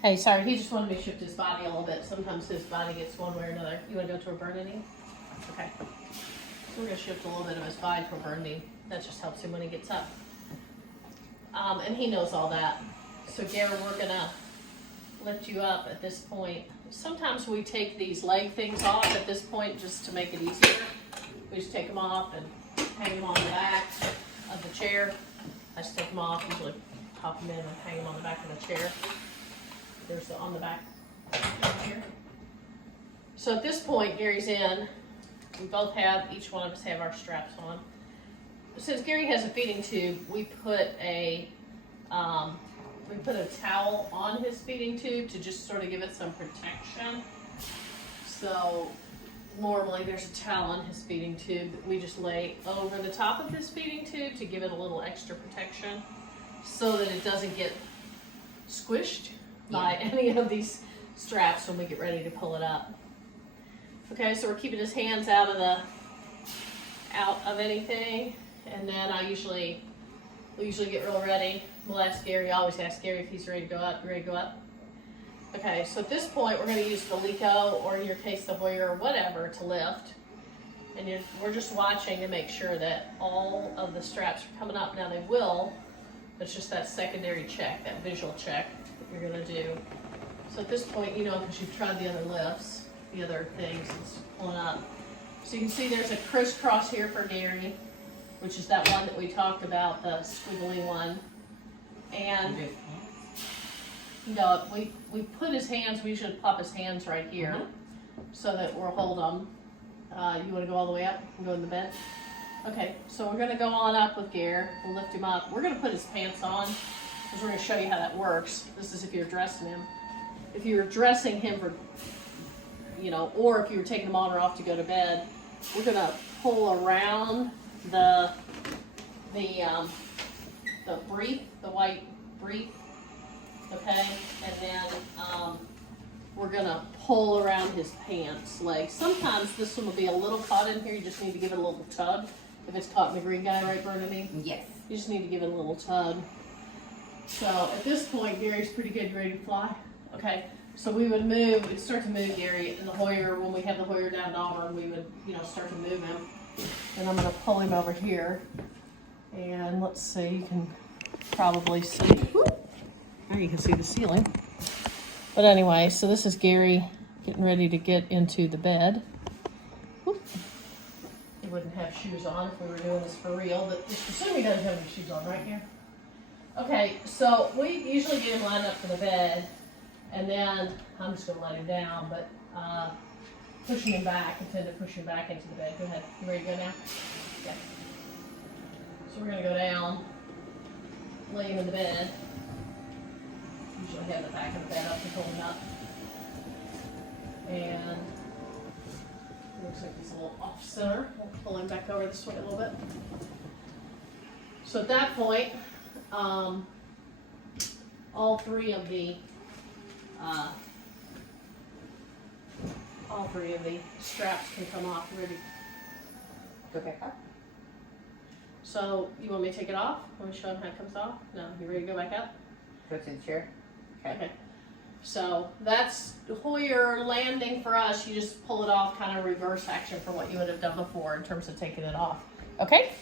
Hey, sorry, he just wanted me to shift his body a little bit. Sometimes his body gets one way or another. You want to go to a burn knee? Okay. So we're going to shift a little bit of his body to a burn knee. That just helps him when he gets up. And he knows all that. So Gary, we're going to lift you up at this point. Sometimes we take these leg things off at this point just to make it easier. We just take them off and hang them on the back of the chair. I just take them off, usually pop them in and hang them on the back of the chair. There's the on the back here. So at this point, Gary's in. We both have, each one of us have our straps on. Since Gary has a feeding tube, we put a towel on his feeding tube to just sort of give it some protection. So normally there's a towel on his feeding tube that we just lay over the top of his feeding tube to give it a little extra protection so that it doesn't get squished by any of these straps when we get ready to pull it up. Okay, so we're keeping his hands out of anything, and then we usually get real ready. We'll ask Gary, I always ask Gary if he's ready to go up. You ready to go up? Okay, so at this point we're going to use the Lico, or in your case the Hoyer, or whatever, to lift. And we're just watching to make sure that all of the straps are coming up. Now they will, but it's just that secondary check, that visual check that you're going to do. So at this point, you know, because you've tried the other lifts, the other things, it's pulling up. So you can see there's a crisscross here for Gary, which is that one that we talked about, the squiggly one. And you know, we put his hands, we usually pop his hands right here so that we'll hold them. You want to go all the way up and go in the bed? Okay, so we're going to go on up with Gary. We'll lift him up. We're going to put his pants on because we're going to show you how that works. This is if you're dressing him. If you're dressing him for, you know, or if you were taking him on or off to go to bed, we're going to pull around the brief, the white brief, okay, and then we're gonna pull around his pants leg. Sometimes this one will be a little caught in here. You just need to give it a little tug. If it's caught in the green guy, right, Bernadine? Yes. You just need to give it a little tug. So at this point, Gary's pretty good, ready to fly. Okay, so we'd start to move Gary in the Hoyer. When we have the Hoyer down in Auburn, we would, you know, start to move him. And I'm gonna pull him over here. And let's see, you can probably see, there you can see the ceiling. But anyway, so this is Gary getting ready to get into the bed. He wouldn't have shoes on if we were doing this for real, but just assume he doesn't have any shoes on right here. Okay, so we usually get him lined up for the bed, and then I'm just gonna let him down, but pushing him back, intend to push him back into the bed. Go ahead, you ready to go now? Yeah. So we're going to go down, lay him in the bed. Usually have the back of the bed up to pull him up. And it looks like he's a little off center. We'll pull him back over this way a little bit. So at that point, all three of the straps can come off. Ready? Go back up. So, you want me to take it off? Want me to show him how it comes off? No, you ready to go back up? Go to the chair. Okay. So, that's Hoyer landing for us. You just pull it off, kind of reverse action from what you would have done before in terms of taking it off. Okay?